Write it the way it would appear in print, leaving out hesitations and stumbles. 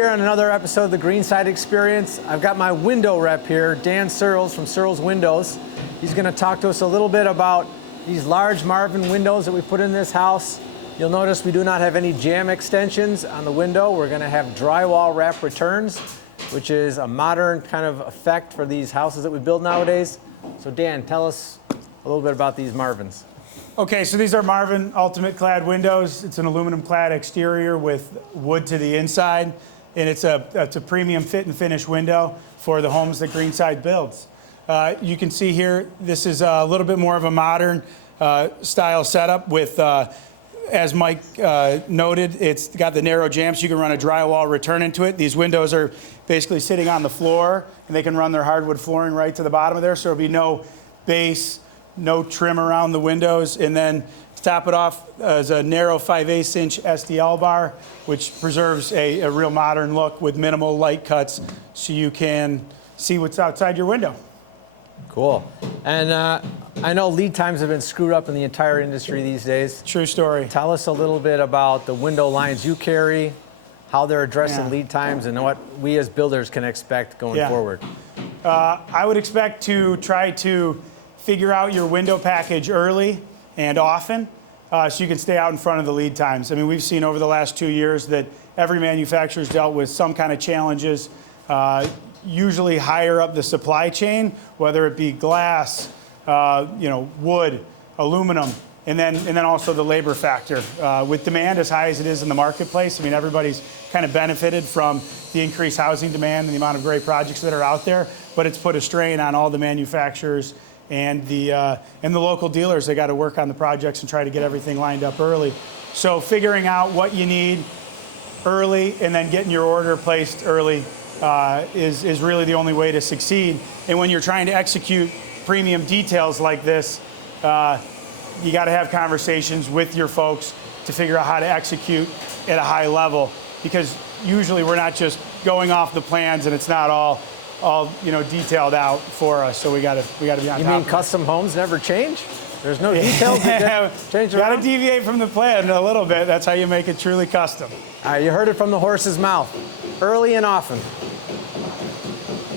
here on another episode of the Greenside Experience. I've got my window rep here, Dan Searls from Searls Windows. He's going to talk to us a little bit about these large Marvin windows that we put in this house. You'll notice we do not have any jamb extensions on the window. We're going to have drywall wrap returns, which is a modern kind of effect for these houses that we build nowadays. So Dan, tell us a little bit about these Marvins. Okay, so these are Marvin Ultimate Clad windows. It's an aluminum clad exterior with wood to the inside, and it's a premium fit and finish window for the homes that Greenside builds. You can see here, this is a little bit more of a modern style setup with, as Mike noted, it's got the narrow jambs. You can run a drywall return into it. These windows are basically sitting on the floor, and they can run their hardwood flooring right to the bottom of there, so there'll be no base, no trim around the windows. And then to top it off is a narrow 5/8 inch SDL bar, which preserves a real modern look with minimal light cuts so you can see what's outside your window. Cool. And I know lead times have been screwed up in the entire industry these days. True story. Tell us a little bit about the window lines you carry, how they're addressing lead times, and what we as builders can expect going forward. I would expect to try to figure out your window package early and often so you can stay out in front of the lead times. I mean, we've seen over the last 2 years that every manufacturer's dealt with some kind of challenges, usually higher up the supply chain, whether it be glass, wood, aluminum, and then also the labor factor. With demand as high as it is in the marketplace, I mean, everybody's kind of benefited from the increased housing demand and the amount of great projects that are out there, but it's put a strain on all the manufacturers and the local dealers. They got to work on the projects and try to get everything lined up early. So figuring out what you need early and then getting your order placed early is really the only way to succeed. And when you're trying to execute premium details like this, you got to have conversations with your folks to figure out how to execute at a high level, because usually we're not just going off the plans and it's not all detailed out for us. So we got to be on top of it. You mean custom homes never change? There's no details that change around? Got to deviate from the plan a little bit. That's how you make it truly custom. You heard it from the horse's mouth. Early and often.